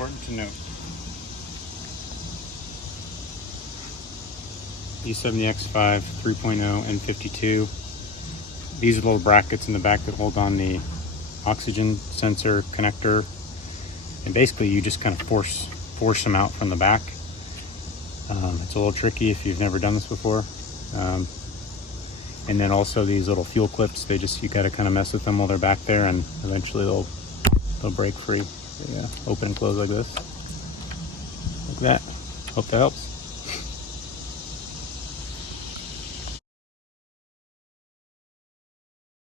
important to note. E70 X5 3.0 N52. These are little brackets in the back that hold on the oxygen sensor connector, and basically you just kind of force them out from the back. It's a little tricky if you've never done this before. And then also these little fuel clips, you got to kind of mess with them while they're back there, and eventually they'll break free. They open and close like this, like that. Hope that helps.